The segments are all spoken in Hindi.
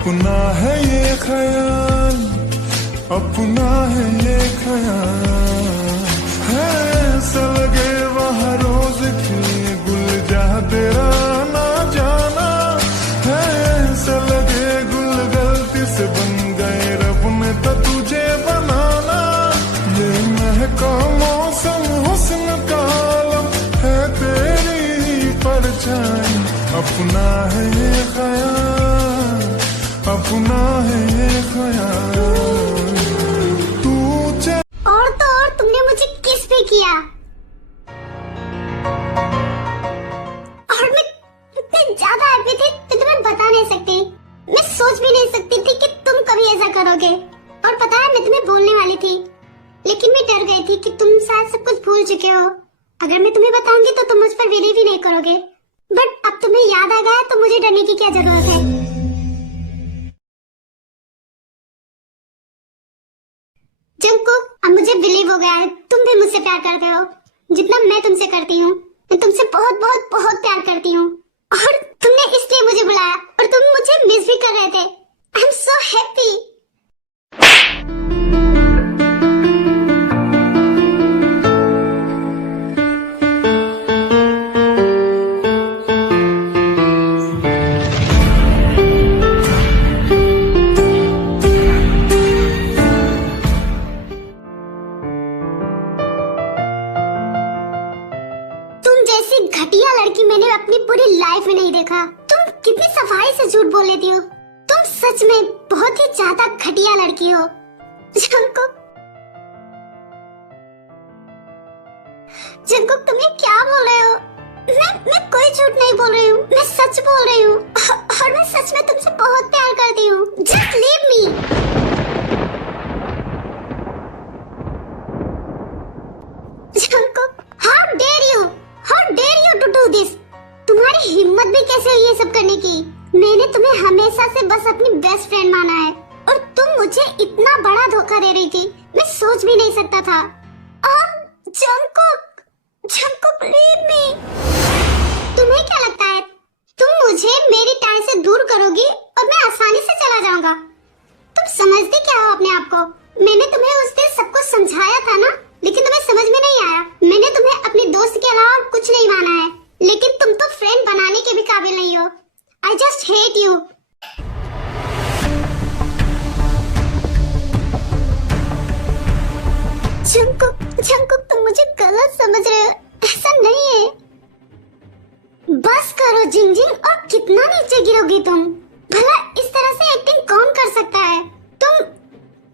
अपना है ये ख्याल, अपना है ये ख्याल, है ऐसा लगे वहाँ रोज की गुल जा तेरा ना जाना, है ऐसा लगे गुल गलती से बन गए रब ने तो तुझे बनाना। ये महका मौसम हुस्न का आलम है तेरी परछाई, अपना है ये ख्याल, अपना है ये ख्याल। तू और तो और तुमने मुझे किस पे किया, और मैं इतनी ज्यादा हैप्पी थी कि तुम्हें बता नहीं सकती। मैं सोच भी नहीं सकती थी कि तुम कभी ऐसा करोगे। और पता है मैं तुम्हें बोलने वाली थी, लेकिन मैं डर गई थी कि तुम शायद सब कुछ भूल चुके हो। अगर मैं तुम्हें बताऊंगी तो तुम मुझ पर बिलीव ही नहीं करोगे, बट अब तुम्हें याद आ गया तो मुझे डरने की क्या जरूरत है। जंगकुक, अब मुझे बिलीव हो गया है तुम भी मुझसे प्यार करते हो जितना मैं तुमसे करती हूँ। मैं तुमसे बहुत बहुत बहुत प्यार करती हूँ, और तुमने इसलिए मुझे बुलाया और तुम मुझे मिस भी कर रहे थे। I am so happy. घटिया लड़की मैंने अपनी पूरी लाइफ में नहीं देखा। तुम कितनी सफाई से झूठ बोल लेती हो। तुम सच में बहुत ही ज्यादा घटिया लड़की हो। जंगकुक, जंगकुक तुम ये क्या बोल रहे हो? मैं कोई झूठ नहीं बोल रही हूँ, मैं सच बोल रही हूँ, और मैं सच में तुमसे बहुत प्यार करती हूँ। Just leave me. Jungkook, how dare you, how dare you to do this. तुम्हारी हिम्मत भी कैसे हुई ये सब करने की? मैंने तुम्हें हमेशा से बस अपनी बेस्ट फ्रेंड माना है, और तुम मुझे इतना बड़ा धोखा दे रही थी, मैं सोच भी नहीं सकता था। Jungkook, Jungkook leave me. तुम्हें क्या लगता है तुम मुझे मेरी टाई से दूर करोगी और मैं आसानी से चला जाऊंगा? तुम समझते क्या हो अपने आप को? मैंने तुम्हें उस दिन सब कुछ समझाया था ना, लेकिन तुम्हें समझ में नहीं आया। मैंने तुम्हें अपनी दोस्त के अलावा और कुछ नहीं माना है, लेकिन तुम तो फ्रेंड बनाने के भी काबिल नहीं हो। I just hate you. Jungkook, Jungkook तुम मुझे गलत समझ रहे हो, ऐसा नहीं है। बस करो जिंजिंग, और कितना नीचे गिरोगी तुम? भला इस तरह से एक्टिंग कौन कर सकता है? तुम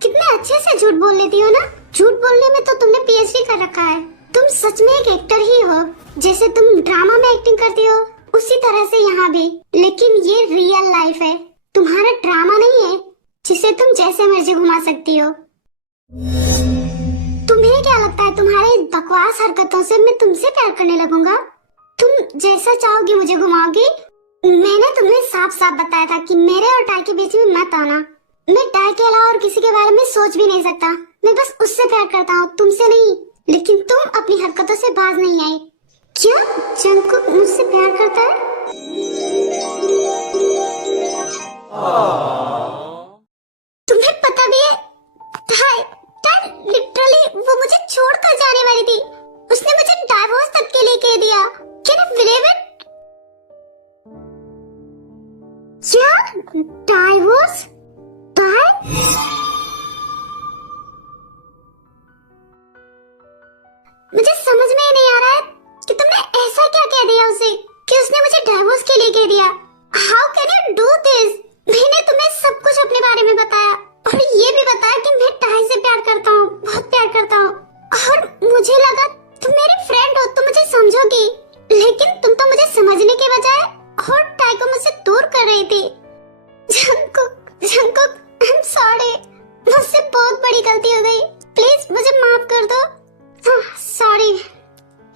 कितने अच्छे से झूठ बोल लेती हो ना। झूठ बोलने में तो तुमने पीएचडी कर रखा है। तुम सच में एक एक्टर ही हो। जैसे तुम ड्रामा में एक्टिंग करती हो उसी तरह से यहाँ भी। लेकिन ये रियल लाइफ है, तुम्हारा ड्रामा नहीं है जिसे तुम जैसे मर्जी घुमा सकती हो। तुम्हें क्या लगता है तुम्हारे बकवास हरकतों से मैं तुमसे प्यार करने लगूंगा? तुम जैसा चाहोगी मुझे घुमाओगी। मैंने तुम्हें साफ साफ बताया था कि मेरे और टाई के बीच में मत आना। मैं टाई के अलावा और किसी के बारे में सोच भी नहीं सकता। मैं बस उससे प्यार करता हूँ, तुमसे नहीं। लेकिन तुम अपनी हरकतों से बाज नहीं आई। क्या जंगकुक मुझसे प्यार करता है? तुम्हें पता भी है टाई, टाई लिटरली वो मुझे छोड़कर जाने वाली थी। उसने मुझे डाइवोर्स तक के लिए कह दिया। Can you believe it? क्या डाइवोर्स? टाई? मुझे समझ में नहीं आ रहा है कि तुमने ऐसा क्या कह दिया उसे कि उसने मुझे डाइवोर्स के लिए कह दिया। How can you do this? मैंने तुम्हें सब कुछ अपने बारे में बताया, और ये भी बताया कि मैं टाई से प्यार करता हूँ, बहुत प्यार करता हूँ। और मुझे लगा तुम मेरी फ्रेंड हो तो मुझे समझोगी, लेकिन तुम तो मुझे समझने के बजाय और टाई को मुझसे दूर कर रही थी। Jungkook, Jungkook, I am sorry. मुझसे बहुत बड़ी गलती हो गई, प्लीज मुझे माफ कर दो। सॉरी,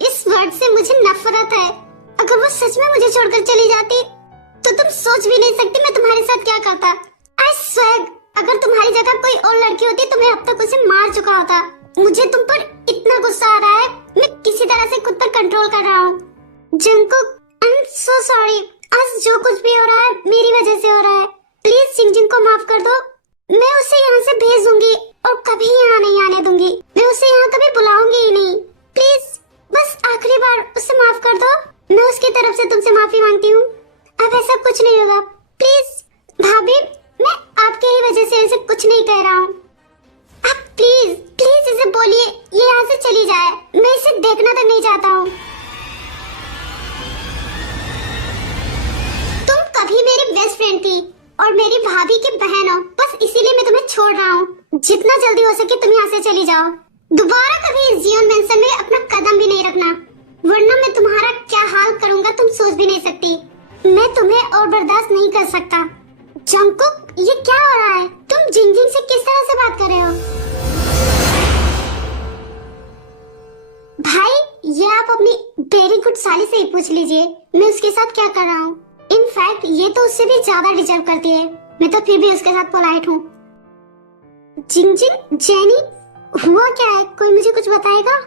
इस वर्ड से मुझे नफरत है। अगर वो सच में मुझे छोड़कर चली जाती तो तुम सोच भी नहीं सकती मैं तुम्हारे साथ क्या करता। आई स्वेयर, अगर तुम्हारी जगह कोई और लड़की होती तो मैं अब तक उसे मार चुका होता। मुझे तुम पर इतना गुस्सा आ रहा है, मैं किसी तरह से खुद पर कंट्रोल कर रहा हूँ। Jungkook, I am so sorry. आज जो कुछ भी हो रहा है मेरी वजह से हो रहा है। प्लीज जिंगजिंग को माफ कर दो। मैं उसे यहाँ से भेज दूंगी और कभी यहाँ नहीं आने दूंगी। मैं उसे यहाँ कभी बुलाऊंगी ही नहीं। प्लीज बस आखिरी बार उसे माफ कर दो। मैं उसकी तरफ से तुमसे माफी मांगती हूँ। अब ऐसा कुछ नहीं होगा। प्लीज भाभी, मैं आपके ही वजह से ऐसे कुछ नहीं कह रहा हूँ। आप प्लीज प्लीज इसे बोलिए ये यहाँ से चली जाए। मैं इसे देखना तक नहीं चाहता हूँ। तुम कभी मेरी बेस्ट फ्रेंड थी और मेरी भाभी की बहन हो, बस इसीलिए मैं तुम्हें छोड़ रहा हूँ। जितना जल्दी हो सके तुम यहाँ से चली जाओ। दोबारा कभी इस जियोन मेंशन में अपना कदम भी नहीं रखना, वरना मैं तुम्हारा क्या हाल करूँगा तुम सोच भी नहीं सकती। मैं तुम्हें और बर्दाश्त नहीं कर सकता। जंगकुक, ये क्या हो रहा है? तुम जिंगजिंग से किस तरह से बात कर रहे हो? भाई, ये आप अपनी वेरी गुड साली से ही पूछ लीजिए मैं उसके साथ क्या कर रहा हूँ। इनफैक्ट ये तो उससे भी ज्यादा डिजर्व करती है। मैं तो फिर भी उसके साथ पोलाइट हूँ। जिंगजिंग, जेनी, हुआ क्या है? कोई मुझे कुछ बताएगा?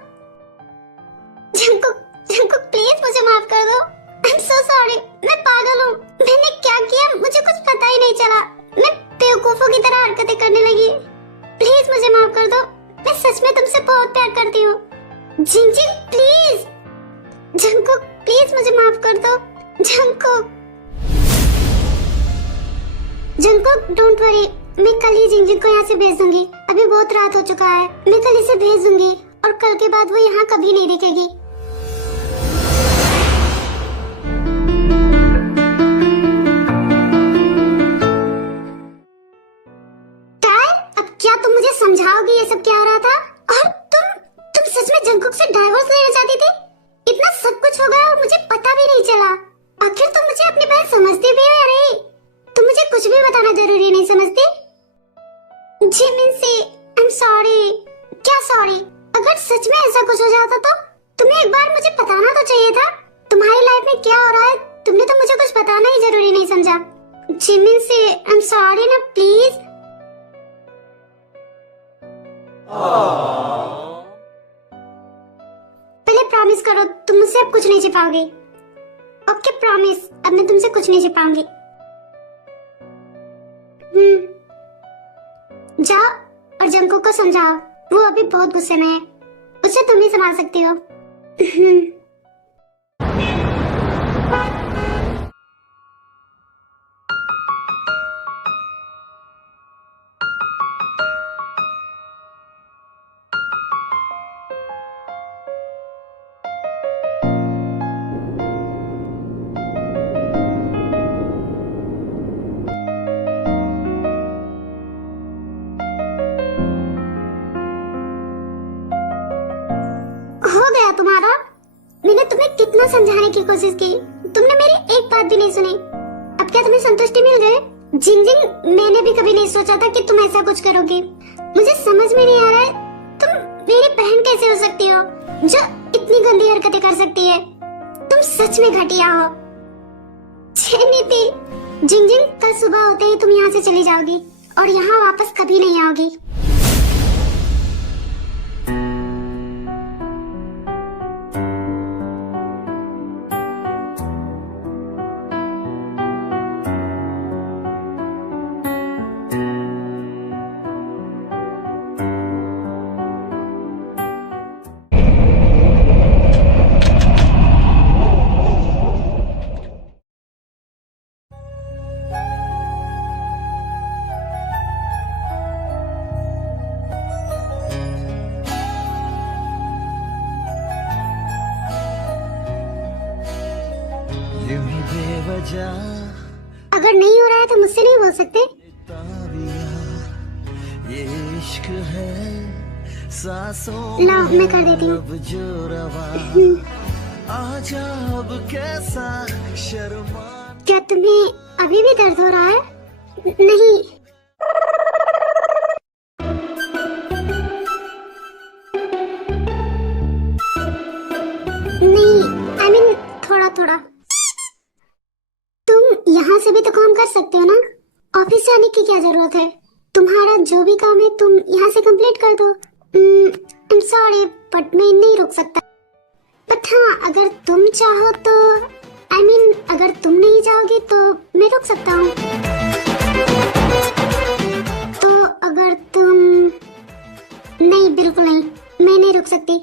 जंगकुक, जंगकुक प्लीज मुझे माफ कर दो। I'm so sorry, मैं पागल हूँ। मैंने क्या किया मुझे कुछ पता ही नहीं चला। मैं बेवकूफों की तरह हरकतें करने लगी। प्लीज मुझे माफ कर दो। मैं सच में तुमसे बहुत प्यार करती हूँ। Jingjing please. जंगकुक प्लीज मुझे माफ कर दो। जंगकुक, जंगकुक डोंट वरी, मैं कल ही जिंगजिंग को यहाँ से भेज दूंगी। अभी बहुत रात हो चुका है। मैं कल इसे भेज दूंगी और कल के बाद वो यहाँ कभी नहीं दिखेगी। क्या तुम मुझे समझाओगे ये सब क्या हो रहा था? और तुम सच में जंगकुक से डाइवोर्स लेना चाहती थी? इतना सब कुछ हो गया और मुझे पता भी नहीं चला। आखिर तुम मुझे अपनी बहन समझती भी हो या नहीं? तुम मुझे कुछ भी बताना जरूरी नहीं समझती? जिमिन से आई एम सॉरी। क्या सॉरी? अगर सच में ऐसा कुछ हो जाता तो तुम्हें एक बार मुझे बताना तो चाहिए था। तुम्हारी लाइफ में क्या हो रहा है तुमने तो मुझे कुछ बताना ही जरूरी नहीं समझा। जिमिन से आई एम सॉरी ना प्लीज। पहले प्रॉमिस करो तुम मुझसे अब कुछ नहीं छिपाओगे। ओके प्रॉमिस, अब मैं तुमसे कुछ नहीं छिपाऊंगी। जाओ और जंगकुक को समझाओ, वो अभी बहुत गुस्से में है। उसे तुम ही संभाल सकती हो। हो गया तुम्हारा? मैंने तुम्हें कितना समझाने की कोशिश की, तुमने मेरी एक बात भी नहीं सुनी। अब क्या तुम्हें संतुष्टि मिल गई? जिंगजिंग, मैंने भी कभी नहीं सोचा था कि तुम ऐसा कुछ करोगी। मुझे समझ में नहीं आ रहा है तुम मेरी बहन कैसे हो सकती हो जो इतनी गंदी हरकतें कर सकती है। तुम सच में घटिया हो। जिंगजिंग, कल सुबह होते ही तुम यहाँ से चली जाओगी और यहाँ वापस कभी नहीं आओगी। अगर नहीं हो रहा है तो मुझसे नहीं बोल सकते। ये इश्क है सांसों लाओ मैं कर देती हूँ। आजा अब कैसा शर्मा। क्या तुम्हें अभी भी दर्द हो रहा है? नहीं। नहीं, I mean, थोड़ा थोड़ा। तुम यहाँ से भी तो काम कर सकते हो ना? ऑफिस जाने की क्या जरूरत है? तुम्हारा जो भी काम है तुम यहाँ से कंप्लीट कर दो। I'm sorry, बट मैं नहीं रुक सकता। बट हाँ, अगर तुम चाहो तो, I mean, अगर तुम नहीं जाओगे तो मैं रुक सकता हूँ। तो अगर तुम नहीं, बिल्कुल नहीं, मैं नहीं रुक सकती।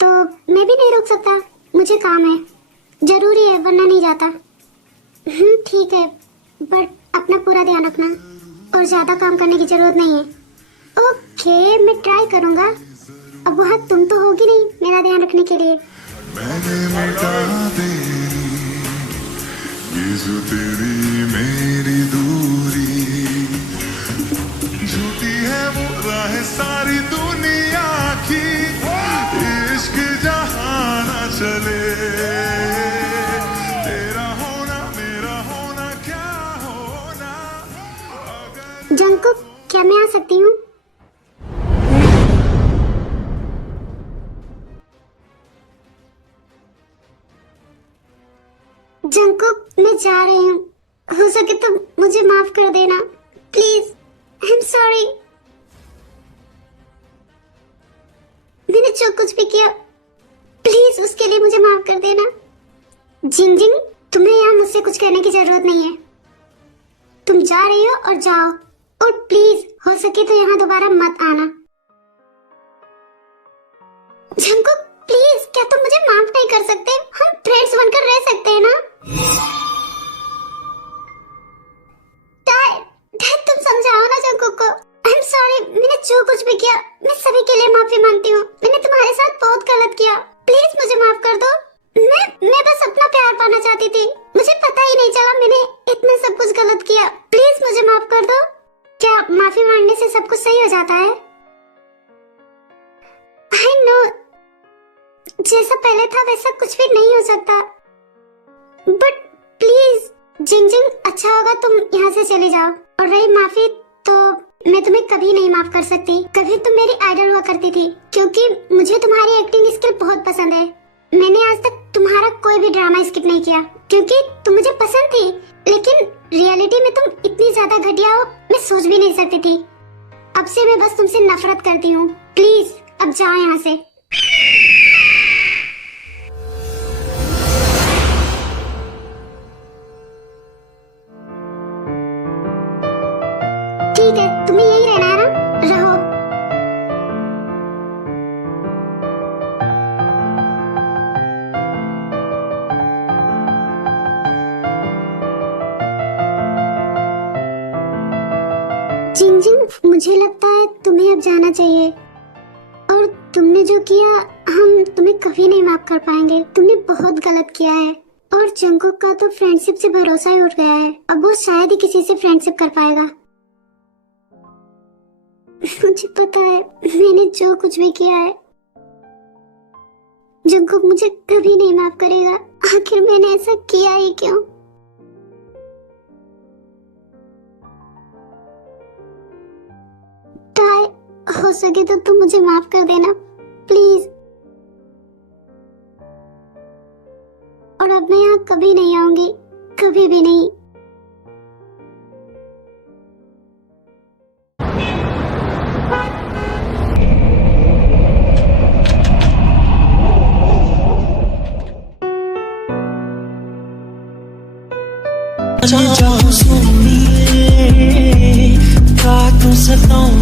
तो मैं भी नहीं रुक सकता, मुझे काम है, जरूरी है, वरना नहीं जाता। ठीक है, बट अपना पूरा ध्यान रखना और ज्यादा काम करने की जरूरत नहीं है। ओके, मैं ट्राई करूंगा। अब वहाँ तुम तो होगी नहीं मेरा ध्यान रखने के लिए। मैंने मिटा दे ये जो तेरी मेरी दूरी, झूठी है वो राह सारी दुनिया की, इश्क जहां ना चले, तेरा होना मेरा होना क्या होना। जंकुक, क्या मैं आ सकती हूँ? जंकुक, मैं जा रही हूँ, हो सके तो मुझे माफ कर देना प्लीज। आई एम सॉरी, मैंने जो कुछ भी किया प्लीज उसके लिए मुझे माफ कर देना। जिंग जिंग, तुम्हें यहाँ मुझसे कुछ कहने की जरूरत नहीं है, तुम जा रही हो और जाओ, और प्लीज हो सके तो यहाँ दोबारा मत आना। जंकुक प्लीज, क्या तुम मुझे माफ नहीं कर सकते? हम फ्रेंड्स बनकर रह सकते हैं ना? डैड, तुम समझाओ ना जंकुक को। आई एम सॉरी, मैंने जो कुछ भी किया मैं सभी के लिए माफी मांगती हूँ। मैंने तुम्हारे साथ बहुत गलत किया, प्लीज मुझे माफ कर दो। मैं बस अपना प्यार पाना चाहती थी, मुझे पता ही नहीं चला मैंने इतना सब कुछ गलत किया। प्लीज मुझे माफ कर दो। क्या माफी मांगने से सब कुछ सही हो जाता है? आई नो, जैसा पहले था वैसा कुछ भी नहीं हो सकता, बट प्लीज जिंग जिंग, अच्छा होगा तुम यहाँ से चले जाओ। और रही माफी, तो मैं तुम्हें कभी नहीं माफ कर सकती। कभी तुम मेरी आइडल हुआ करती थी, क्योंकि मुझे तुम्हारी एक्टिंग स्किल बहुत पसंद है। मैंने आज तक तुम्हारा कोई भी ड्रामा स्किप नहीं किया, क्योंकि तुम मुझे पसंद थी, लेकिन रियलिटी में तुम इतनी ज्यादा घटिया हो मैं सोच भी नहीं सकती थी। अब से मैं बस तुमसे नफरत करती हूँ। प्लीज अब जाओ यहाँ से। ठीक है, तुम्हें यही रहना है ना, रहो। जिंग जिंग, मुझे लगता है तुम्हें अब जाना चाहिए, और तुमने जो किया हम तुम्हें कभी नहीं माफ कर पाएंगे। तुमने बहुत गलत किया है, और जंकुक का तो फ्रेंडशिप से भरोसा ही उठ गया है। अब वो शायद ही किसी से फ्रेंडशिप कर पाएगा। मुझे पता है मैंने जो कुछ भी किया है, जंकुक मुझे कभी नहीं माफ करेगा। आखिर मैंने ऐसा किया ही क्यों? टाई, हो सके तो तुम मुझे माफ कर देना प्लीज। और अब मैं यहाँ कभी नहीं आऊंगी, कभी भी नहीं। जाओ सुनिए, का तू सताऊं